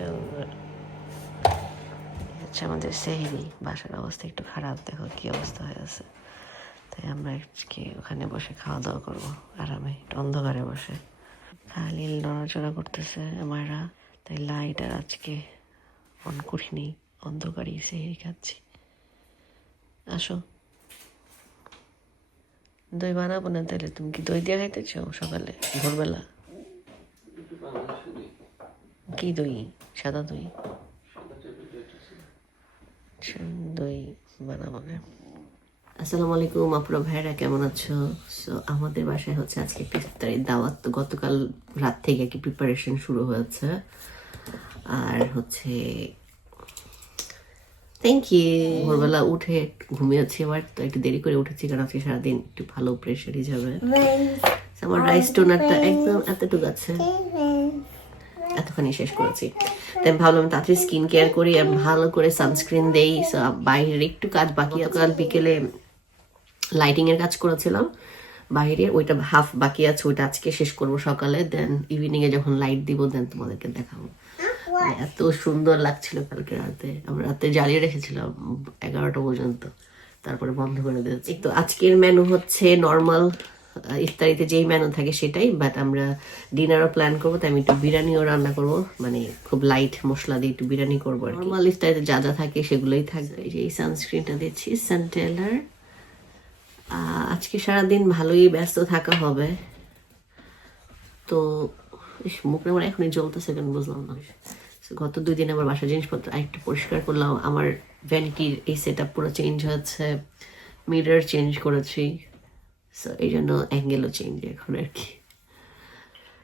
সুন্দর হচ্ছে আমাদের সেহেরি বাসার অবস্থা একটু খারাপ। দেখো কি অবস্থা হয়ে আছে। তাই আমরা আজকে ওখানে বসে খাওয়া দাওয়া করব, আরামে, একটু অন্ধকারে বসে। খালি নড়াচড়া করতেছে আমারা তাই লাইট আর আজকে অন করিনি, অন্ধকারই সেহেরি খাচ্ছি। আসো। দই বানাবো না তাহলে? তুমি কি দই দিয়ে খাইতেছ সকালে? ভোরবেলা? কি দই সাদা দই। আসসালামু আলাইকুম আপুরা ভাইরা কেমন আছো? সো আমাদের বাসায় হচ্ছে আজকে একটা দাওয়াত। তো গতকাল রাত থেকে কি প্রিপারেশন শুরু হয়েছে। আর হচ্ছে থ্যাংক ইউ ভোরবেলা উঠে ঘুমিয়েছি আবার তো একটু দেরি করে উঠেছি কারণ আজকে সারাদিন একটু ভালো প্রেশারই যাবে। আমার রাইস টোনারটা একদম এতটুকু আছে। এতখানি শেষ করেছি। তাই আমি ভাবলাম তাড়াতাড়ি স্কিন কেয়ার করি আর ভালো করে সানস্ক্রিন দেই। বাইরের একটু কাজ বাকি কাল বিকেলে লাইটিং এর কাজ করেছিলাম। বাইরে ওইটা হাফ বাকি আছে, ওইটা আজকে শেষ করব সকালে। দেন ইভিনিং এ যখন লাইট দিব দেন তোমাদেরকে দেখাবো। মানে এত সুন্দর লাগছিল কালকে রাতে। আমরা রাতে জ্বালিয়ে রেখেছিলাম এগারোটা পর্যন্ত। তারপরে বন্ধ করে দিয়েছি। তো আজকের মেনু হচ্ছে নর্মাল ইফতারিতে যেই মেনু থাকে সেটাই বাট আমরা ডিনারও প্ল্যান করব, তাই আমি একটু বিরিয়ানিও রান্না করব মানে খুব লাইট মশলা দিয়ে একটু বিরিয়ানি করব আর নর্মাল ইফতারিতে যা যা থাকে সেগুলোই থাকবে। এই যে এই সানস্ক্রিনটা দিচ্ছি সানটেলার আজকে সারাদিন ভালোই ব্যস্ত থাকা হবে। তো মুখটা আমার এখনই জ্বলতেছে কেন বুঝলাম না। গত দুই দিন আমার বাসার জিনিসপত্র আরেকটু পরিষ্কার করলাম। আমার ভ্যানিটির এই সেট আপ পুরো চেঞ্জ হয়েছে মিরর চেঞ্জ করেছি। সো এই জন্য অ্যাঙ্গেলও চেঞ্জ এখন আর কি।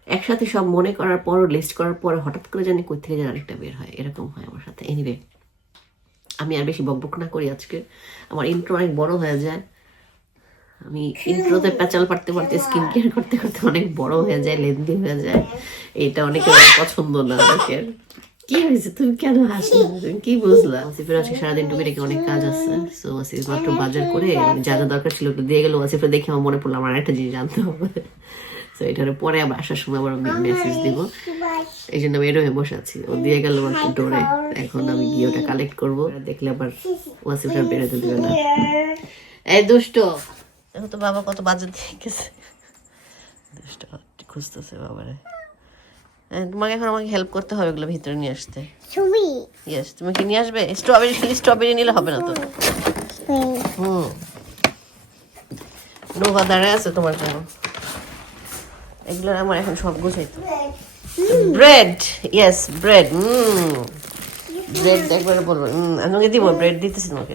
একসাথে সব মনে করার পর লিস্ট করার পর হঠাৎ করে জানি কই থেকে যেন আরেকটা বের হয়, এরকম হয় আমার সাথে। এনিওয়ে আমি আর বেশি বকবক না করি আজকে। আমার ইন্ট্রো অনেক বড় হয়ে যায়। আমি ইন্ট্রোতে প্যাচাল পারতে পারতে স্কিন কেয়ার করতে করতে অনেক বড় হয়ে যায় লেন্দি হয়ে যায়। এটা অনেকের পছন্দ না, অনেকের। কি হয়েছে তুমি কেন হাসলে তুমি কি বুঝলা? আসিফের আজকে সারাদিন টুকিটাকি অনেক কাজ আছে। সো আসিফ মাত্র বাজার করে মানে যা যা দরকার ছিল একটু দিয়ে গেল। আসিফের দেখে আমার মনে পড়ল আমার আরেকটা জিনিস জানতে হবে। তো এটার পরে আবার আসার সময় আবার আমি মেসেজ দিব। এই জন্য আমি এরকম বসে আছি। ও দিয়ে গেল আমার ডোরে এখন আমি গিয়ে ওটা কালেক্ট করব। দেখলে আবার ওয়াসিফটা বেরোতে দিবে না। এই দুষ্ট। দেখো তো বাবা কত বাজার দিয়ে গেছে। দুষ্ট খুঁজতেছে বাবারে। তোমাকে এখন আমাকে হেল্প করতে হবে এগুলো ভিতরে নিয়ে আসতে। ছবি ইয়েস তুমি কি নিয়ে আসবে? স্ট্রবেরি খালি স্ট্রবেরি নিলে হবে না তো। হুম নোভা দাঁড়ায় আছে তোমার জন্য। এগুলো আমার এখন সব গোছাইতো bread yes bread hmm. Bread একবারে বলব। আমি দিব ব্রেড দিতেছি তোমাকে।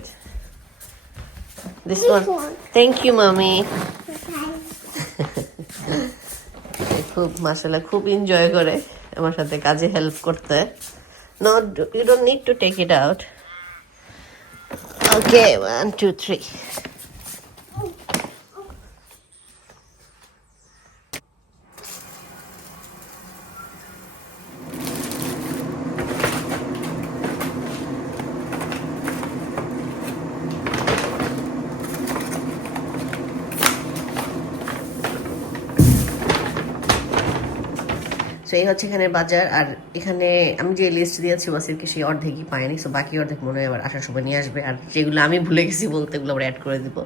দিস ওয়ান থ্যাংক ইউ মামি খুব মাসালা খুব এনজয় করে আমার সাথে কাজে হেল্প করতে। Not you don't need to take it out okay one two three so এই হচ্ছে এখানে বাজার। আর এখানে আমি যে লিস্ট দিয়েছি ওয়াসিরকে সেই অর্ধেকই পাইনি সো বাকি অর্ধেক মনে হয় আবার আসার সময় নিয়ে আসবে। আর যেগুলো আমি ভুলে গেছি বলতে এগুলো আবার অ্যাড করে দিব।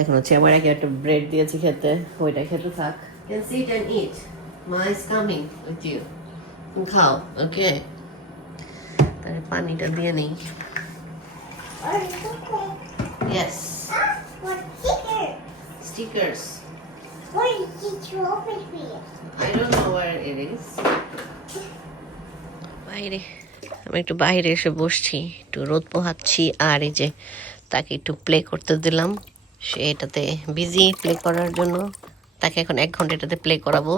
এখন হচ্ছে আমার একে একটা ব্রেড দিয়েছি খেতে। ওইটা খেতে থাক। ক্যান সিট অ্যান্ড ইট মা ইজ কামিং উইথ ইউ খাও ওকে তাহলে পানিটা দিয়ে নেই। Yes What sticker? Stickers What did you open for you? I don't know where it is. বাইরে আমি একটু বাইরে এসে বসছি একটু রোদ পোহাচ্ছি আর এই যে তাকে একটু প্লে করতে দিলাম। সে এটাতে বিজি প্লে করার জন্য। তাকে এখন এক ঘণ্টা এটাতে প্লে করাবো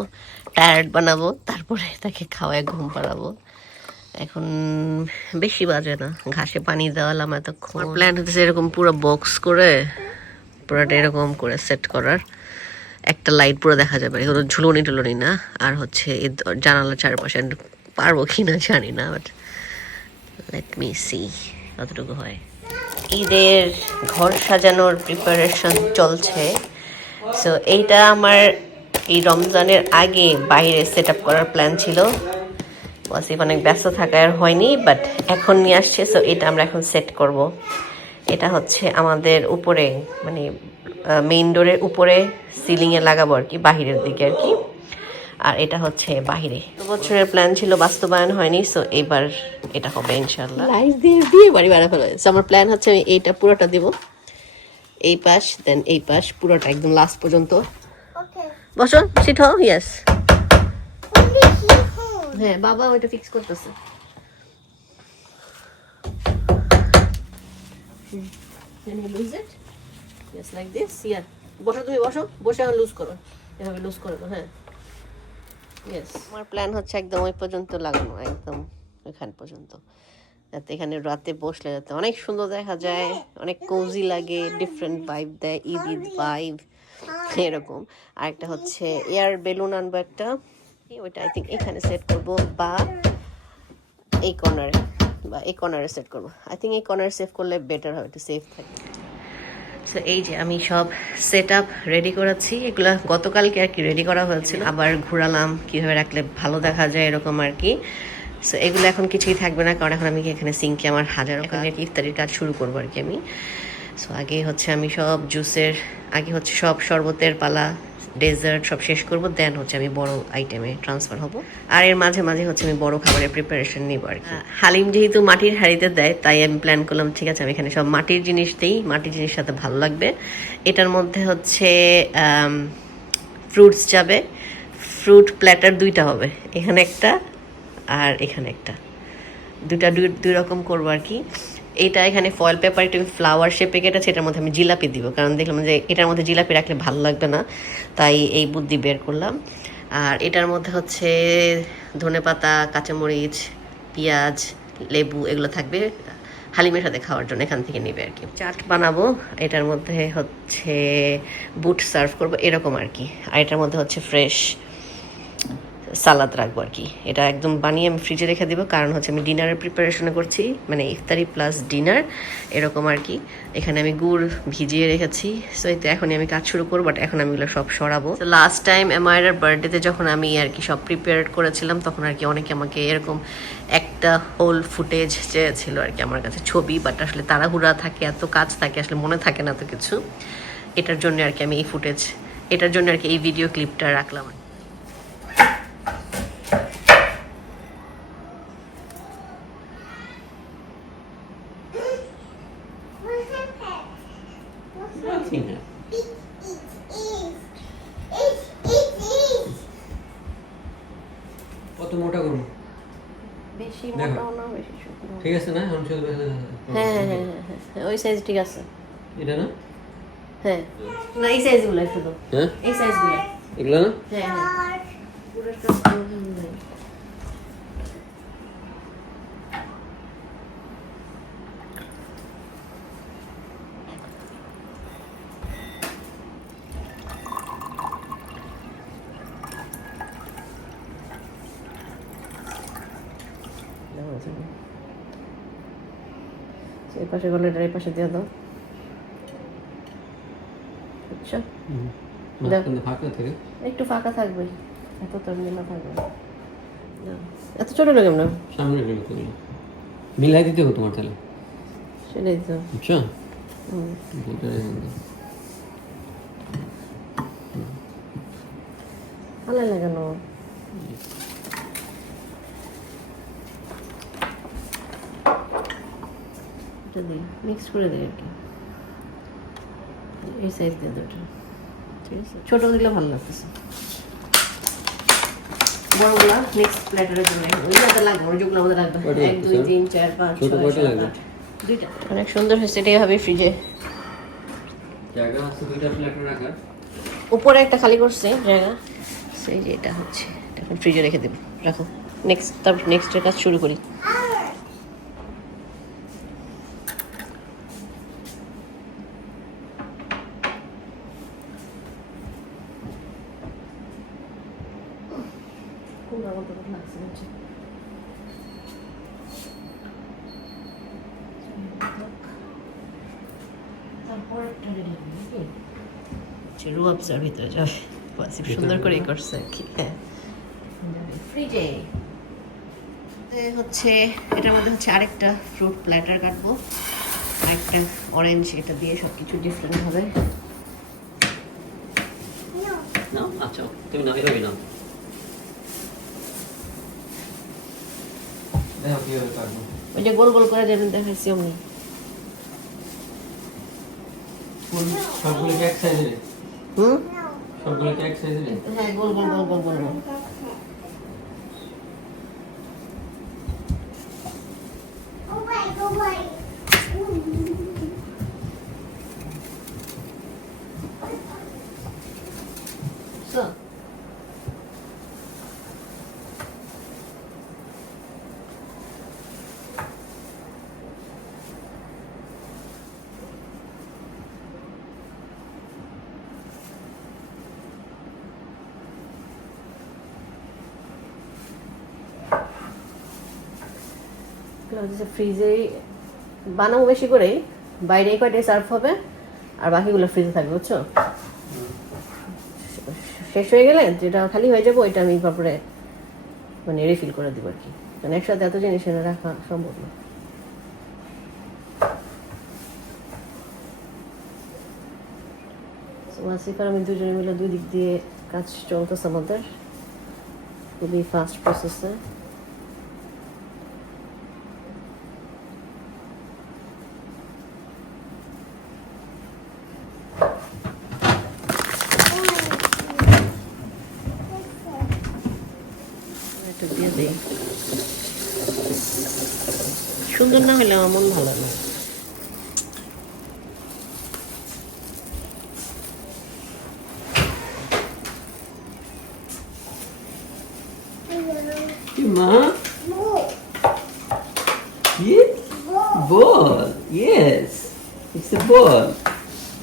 টায়ার্ড বানাবো তারপরে তাকে খাওয়ায় ঘুম পাড়াবো। এখন বেশি বাজে না ঘাসে পানি দেওয়ালাম এতক্ষণ। প্ল্যান হতেছে এরকম পুরো বক্স করে পুরোটা এরকম করে সেট করার। একটা লাইট পুরো দেখা যাবে। কোনো ঝুলনি টুলনি না, আর হচ্ছে জানালার চারপাশে পারব কি না জানি না বাট লেট মি সি কতটুকু হয়। ঈদের ঘর সাজানোর প্রিপারেশন চলছে। সো এইটা আমার এই রমজানের আগে বাইরে সেট আপ করার প্ল্যান ছিল। ওয়াসিফ অনেক ব্যস্ত থাকার হয়নি বাট এখন নিয়ে আসছে সো এটা আমরা এখন সেট করব। এটা হচ্ছে আমাদের উপরে মানে মেইন ডোরের উপরে সিলিংয়ে লাগাবো আর কি বাহিরের দিকে আর কি। আর এটা হচ্ছে বাহিরে। বছরের প্ল্যান ছিল বাস্তবায়ন হয়নি সো এবার এটা হবে ইনশাল্লাহ লাইট দিয়ে দিয়ে বাড়ি বাড়া ফেলা হয়েছে আমার প্ল্যান হচ্ছে আমি এইটা পুরোটা দিব। এই পাশ দেন এই পাশ পুরোটা একদম লাস্ট পর্যন্ত. বসো সিট হও ইয়েস. হ্যাঁ বাবা ওইটা ফিক্স করতেছে। Can you lose it? Yes, like this. Yeah. বসো তুমি বসো। বসে এখন লুজ করো। এভাবে লুজ করো হ্যাঁ। ইয়েস আমার প্ল্যান হচ্ছে একদম ওই পর্যন্ত লাগানো একদম ওইখান পর্যন্ত। যাতে এখানে রাতে বসলে যাতে অনেক সুন্দর দেখা যায় অনেক কোজি লাগে ডিফারেন্ট ভাইব দেয় ঈদ ঈদ ভাইব এরকম। আরেকটা হচ্ছে এয়ার বেলুন আনব একটা। ওইটা আই থিঙ্ক এখানে সেট করব বা এই কর্নারে বা এই কর্নারে সেট করব। আই থিঙ্ক এই কর্নারে সেভ করলে বেটার হবে একটু সেফ থাকে। সো এই যে আমি সব সেট আপ রেডি করাচ্ছি। এগুলো গতকালকে আর কি রেডি করা হয়েছিল। আবার ঘুরালাম কীভাবে রাখলে ভালো দেখা যায় এরকম আর কি। সো এগুলো এখন কিছুই থাকবে না কারণ এখন আমি এখানে সিঙ্কে আমার হাজারো কাজ ইফতারির কাজ শুরু করব আর কি আমি। সো আগে হচ্ছে আমি সব জুসের আগে হচ্ছে সব শরবতের পালা ডেজার্ট সব শেষ করব দেন হচ্ছে আমি বড় আইটেমে ট্রান্সফার হব। আর এর মাঝে মাঝে হচ্ছে আমি বড় খাবারের প্রিপারেশন নিব আর কি। হালিম যেহেতু মাটির হাঁড়িতে দেয় তাই আমি প্ল্যান করলাম ঠিক আছে আমি এখানে সব মাটির জিনিস দিই মাটির জিনিস সাথে ভালো লাগবে। এটার মধ্যে হচ্ছে ফ্রুটস যাবে। ফ্রুট প্ল্যাটার দুইটা হবে এখানে একটা আর এখানে একটা। দুটা দুই দুই রকম করব আর কি। এটা এখানে ফয়েল পেপার একটু ফ্লাওয়ার শেপে কেটেছে এটার মধ্যে আমি জিলাপি দিব। কারণ দেখলাম যে এটার মধ্যে জিলাপি রাখলে ভালো লাগবে না, তাই এই বুদ্ধি বের করলাম। আর এটার মধ্যে হচ্ছে ধনেপাতা কাঁচামরিচ, পেঁয়াজ, লেবু এগুলো থাকবে, হালিমের সাথে খাওয়ার জন্য এখান থেকে নেবে আর কি। চাট বানাবো, এটার মধ্যে হচ্ছে বুট সার্ভ করব, এরকম আর কি। আর এটার মধ্যে হচ্ছে ফ্রেশ সালাদ রাখব আর কি। এটা একদম বানিয়ে আমি ফ্রিজে রেখে দেবো, কারণ হচ্ছে আমি ডিনারের প্রিপারেশনে করছি মানে ইফতারি প্লাস ডিনার এরকম আর কি। এখানে আমি গুড় ভিজিয়ে রেখেছি সো এই তো এখনই আমি কাজ শুরু করব বাট এখন আমি এগুলো সব সরাবো। লাস্ট টাইম এমআইয়ের বার্থডেতে যখন আমি আর কি সব প্রিপেয়ার করেছিলাম, তখন আর কি অনেকে আমাকে এরকম একটা হোল ফুটেজ চেয়েছিল আর কি আমার কাছে ছবি বাট আসলে তাড়াহুড়া থাকে, এত কাজ থাকে, আসলে মনে থাকে না তো কিছু। এটার জন্য আর কি আমি এই ফুটেজ এটার জন্য আর কি এই ভিডিও ক্লিপটা রাখলাম What happened? Nothing. It, it is. It, it is. কত মোটা করব বেশি দেখো। মোটাও না বেশি শুকনো ঠিক আছে না এখন শুধু হ্যাঁ হ্যাঁ হ্যাঁ হ্যাঁ হ্যাঁ, ওই সাইজ ঠিক আছে। এটা না? হ্যাঁ। না এই সাইজগুলো শুধু হ্যাঁ? এই সাইজগুলো এগুলো না? হ্যাঁ হ্যাঁ। পুরোটা হুম, হুম। এই পাশে গলে এই পাশে দিয়ে দাও। আচ্ছা থাকে। একটু ফাঁকা থাকবে। এত তোর মেলা থাকবে। না। এত ছোট না কেমন? সামনে মিলাই দিতে হবে তোমার তাহলে। সেটাই তো। বুঝছ? হুম। লাগে রেখে এটা দিই মিক্স করে দিই আর কি। এই সাইজ দিয়ে দুটো। ঠিক আছে। ছোটো দিলে ভালো লাগতেছে। বড়গুলা নেক্সট প্ল্যাটারের জন্য। ওইগুলোতে লাগবে যেগুলো আমাদের লাগবে। এক দুই তিন চার পাঁচ ছয় সাত আট দুইটা। অনেক সুন্দর হয়েছে এটাই হবে ফ্রিজে জায়গা আছে দুইটা ফ্ল্যাটে রাখার। উপরে একটা খালি করছে। জায়গা? সেই যে এটা হচ্ছে। এখন ফ্রিজে রেখে দেবো। রাখো। নেক্সট তারপর নেক্সটের কাজ শুরু করি। ভিতরে যাবে বাস, সুন্দর করে করছে আর কি? হ্যাঁ। ফ্রিজে হচ্ছে এটার মধ্যে হচ্ছে আরেকটা ফ্রুট প্ল্যাটার কাটবো। আরেকটা অরেঞ্জ এটা দিয়ে সব কিছু ডিফারেন্ট হবে. আচ্ছা তুমি নাও এভাবে কাটবো। ওই যে গোল গোল করে যেমন দেখাইছি অমনি হুম. সবগুলো কি এক সাইজের হ্যাঁ গোল গোল গোল গোল গোল গোল। Go So. ফ্রিজে বানাবো বেশি করেই, বাইরে কয়টাই সার্ভ হবে, আর বাকিগুলো ফ্রিজে থাকবে, বুঝছ? শেষ হয়ে গেলে যেটা খালি হয়ে যাবে, ওইটা আমি তারপরে মানে রিফিল করে দিব আর কি। কারণ একসাথে এত জিনিস এনে রাখা সম্ভব না। আর আমি দুজনে মিলে দুই দিক দিয়ে কাজ চলতেছে আমাদের। খুবই ফাস্ট প্রসেসে একটু দিয়ে দিই সুন্দর না হলে আমার মন ভালো না কি মা Move. কি Move. বল ইয়েস ইটস এ বল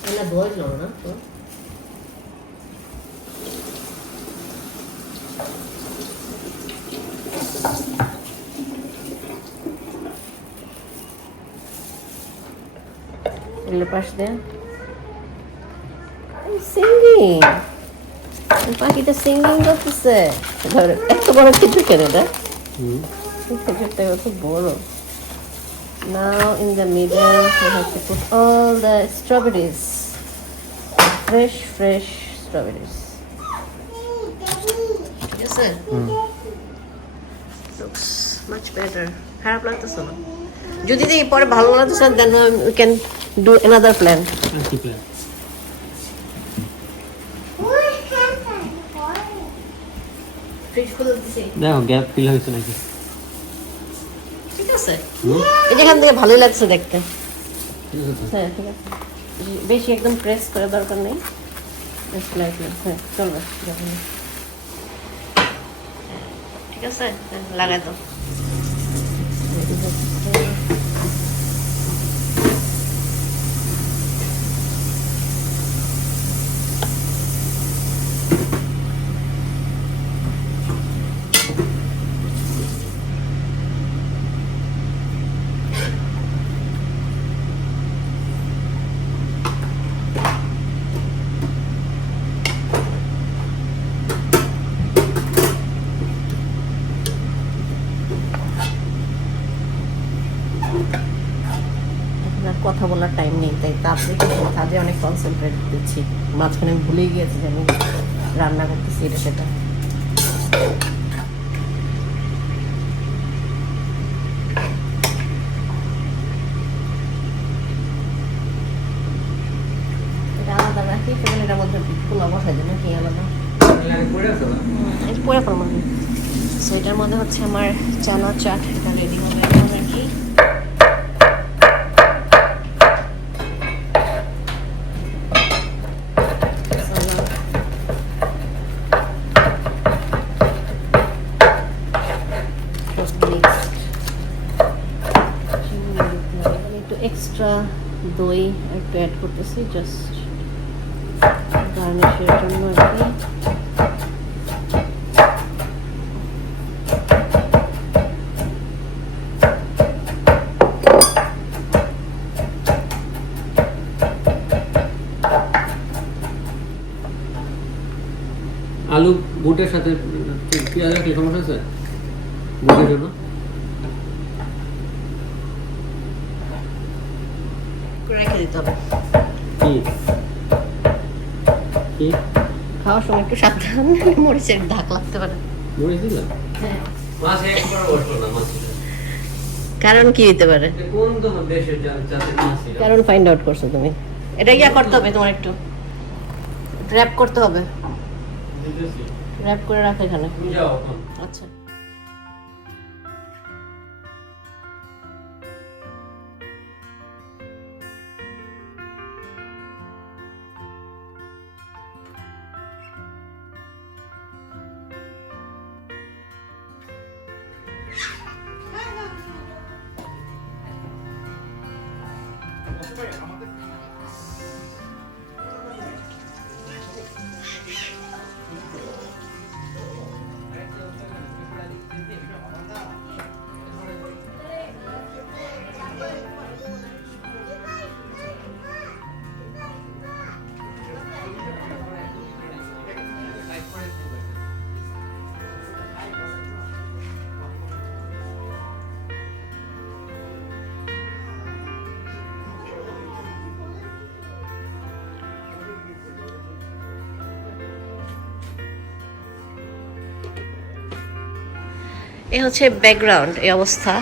এটা বয়স না তো এগুলো পাশ দেন সিঙ্গিং পাখিটা সিঙ্গিং ধরো এত বড় কিছু কেন এটা খেজুরটা কত বড় Now in the middle we have to put all the strawberries. Fresh, fresh strawberries. আছে? Looks much better. খারাপ লাগতেছে না যদি দেখি পরে ভালো লাগতেছে then we can do another plan. আর কি plan What happened? Why? Fridge খুলে দিছি দেখো গ্যাপ ফিল হয়েছে নাকি? ঠিক আছে। হুম? এই থেকে ভালোই লাগছে দেখতে। ঠিক আছে তো? হ্যাঁ ঠিক আছে। বেশি একদম প্রেস করার দরকার নেই। হ্যাঁ চলবে ঠিক আছে হ্যাঁ, লাগাই দাও কথা বলার টাইম নেই তাই তারপরে কাজে অনেক কনসেন্ট্রেট দিচ্ছি মাঝখানে ভুলেই গিয়েছি যে আমি রান্না করতেছি এটা সেটা। এটা আলাদা রাখি সেখানে এটার মধ্যে খোলা বসাই দেবে নাকি আলাদা? এই পুরো প্রমাণ সো এটার মধ্যে হচ্ছে আমার চানা চাট এটা রেডি হবে এখন আর কি একটু এক্সট্রা দই একটু অ্যাড করতেছি জাস্ট গার্নিশের জন্য আর কি। আলু বুটের সাথে পেঁয়াজ রাখলে সমস্যা আছে বুটের জন্য করে রেখে দিতে হবে। কি? কি? খাওয়ার সময় একটু সাবধান মরিচের ধাক লাগতে পারে। মরিচ দিলাম মাছ একবার বসল না মাছ কারণ কি হতে পারে? কোন তোমার দেশের জা- মাছ কারণ ফাইন্ড আউট করছ তুমি। এটা ইয়া করতে হবে তোমার একটু। র্যাপ করতে হবে। র্যাপ করে রাখো এখানে। তুমি যাও এখন। আচ্ছা। এই হচ্ছে ব্যাকগ্রাউন্ড এই অবস্থা।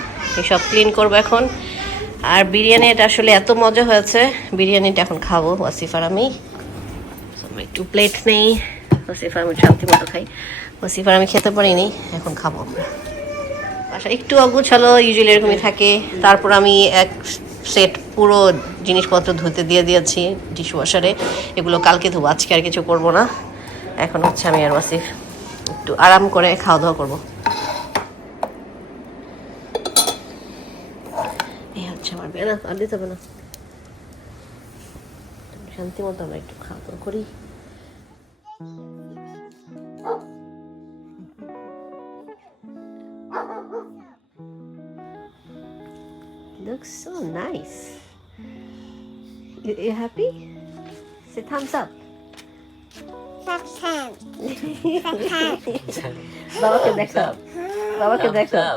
এসব ক্লিন করব এখন। আর বিরিয়ানি, এটা আসলে এত মজা হয়েছে। বিরিয়ানিটা এখন খাব ওয়াসিফার আমি। একটু প্লেট নেই। ওয়াসিফার আমি শান্তি মতো খাই। ওয়াসিফার আমি খেতে পারিনি, এখন খাব বাসা একটু অগুছালো ইউজুয়ালি এরকমই থাকে। তারপর আমি এক সেট পুরো জিনিসপত্র ধুতে দিয়ে দিয়েছি ডিশ ওয়াশারে এগুলো কালকে ধুবো, আজকে আর কিছু করব না। এখন হচ্ছে আমি আর ওয়াসিফ একটু আরাম করে খাওয়া দাওয়া করব। এই হচ্ছে আমার বিয়ে না আর দিতে হবে না শান্তি মতো আমরা একটু খাওয়া দাওয়া করি Looks so nice. You, you happy? Say thumbs up. Second. বাবাকে দেখাও বাবাকে দেখাও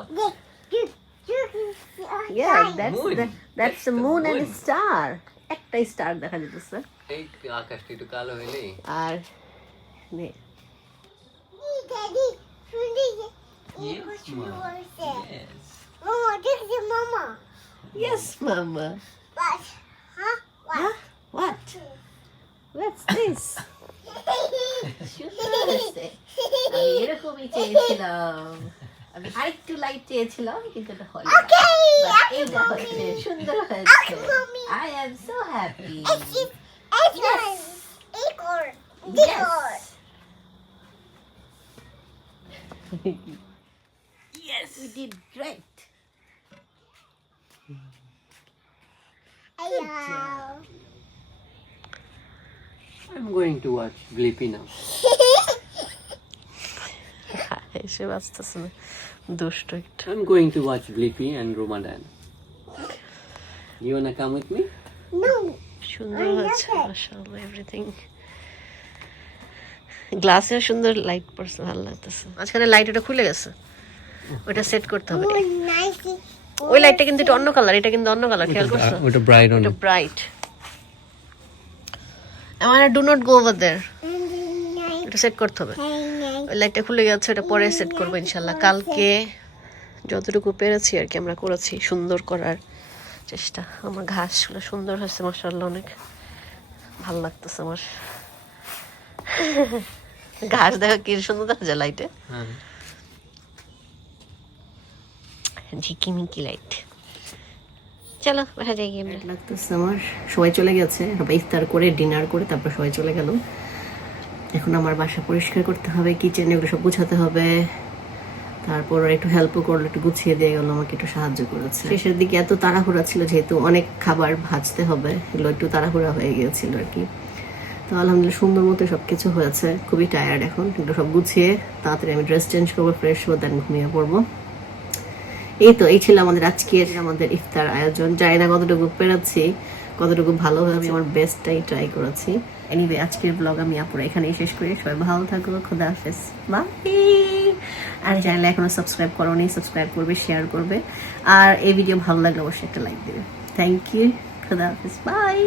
You, you can see our Yeah, sign. that's Moon. the, that's the That's the moon and moon. star. একটাই স্টার দেখা যেতেছে এই আকাশটা একটু কালো হইলেই আর নে- Daddy, Daddy, Yes, what you Mom. want to say? Yes. Mama, this is Mama. Yes, mama. But, huh? Huh? What? What? What's this? সুন্দর হয়েছে। আমি এরকমই চেয়েছিলাম আমি আরেকটু লাইট চেয়েছিলাম কিন্তু এটা হলো না। Okay, But এইটা হয়েছে সুন্দর হয়েছে mommy. I am so happy It's just, it's Yes. one. Equal. Equal. yes we did great Hello. I'm going to watch Blippi now. এসে বাঁচতেছে না দুষ্ট একটু। I'm going to watch Blippi and Ramadan. You wanna come with me? No. সুন্দর হয়েছে মাশাআল্লাহ everything গ্লাসেও সুন্দর light পড়ছে ভালো লাগতেছে। মাঝখানে লাইট ওটা খুলে গেছে। ওটা সেট করতে হবে। Oh, ওই লাইটটা কিন্তু একটু অন্য কালার এটা কিন্তু অন্য কালার খেয়াল করছ? ওটা ব্রাইট এটা ব্রাইট আমার do not go over nice. এটা সেট করতে হবে। লাইটটা খুলে গেছে এটা পরে সেট করব ইনশাল্লাহ। কালকে যতটুকু পেরেছি আর কি আমরা করেছি সুন্দর করার চেষ্টা। আমার ঘাসগুলো সুন্দর হয়েছে মাসাল্লাহ অনেক ভালো লাগতেছে আমার। ঘাস দেখো কি সুন্দর দেখা যায় লাইটে হ্যাঁ। ঝিকিমিকি লাইট চলো বাসা যাই গিয়ে লাগতেছে আমার। সবাই চলে গেছে সবাই ইফতার করে ডিনার করে তারপর সবাই চলে গেল। এখন আমার বাসা পরিষ্কার করতে হবে কিচেন এগুলো সব গুছাতে হবে। তারপর একটু হেল্পও করল, একটু গুছিয়ে দিয়ে গেলো, আমাকে একটু সাহায্য করেছে। শেষের দিকে এত তাড়াহুড়া ছিল, যেহেতু অনেক খাবার ভাজতে হবে, এগুলো একটু তাড়াহুড়া হয়ে গিয়েছিল আর কি। তো আলহামদুলিল্লাহ সুন্দর মতো সব কিছু হয়েছে, খুবই টায়ার্ড এখন। এগুলো সব গুছিয়ে তাড়াতাড়ি আমি ড্রেস চেঞ্জ করব ফ্রেশ হব দেন ঘুমিয়ে পড়ব। এই তো, এই ছিল আমাদের আজকের আমাদের ইফতার আয়োজন। জানি না কতটুকু পেরেছি। কতটুকু ভালোভাবে আমি আমার বেস্টটাই ট্রাই করেছি। এনিওয়ে আজকের ব্লগ আমি আপুরা এখানেই শেষ করি। সবাই ভালো থাকো, খোদা হাফেজ। বা আর চ্যানেল এখনও সাবস্ক্রাইব করোনি সাবস্ক্রাইব করবে শেয়ার করবে। আর এই ভিডিও ভালো লাগলে অবশ্যই একটা লাইক দেবে। থ্যাংক ইউ খোদা হাফেজ। বাই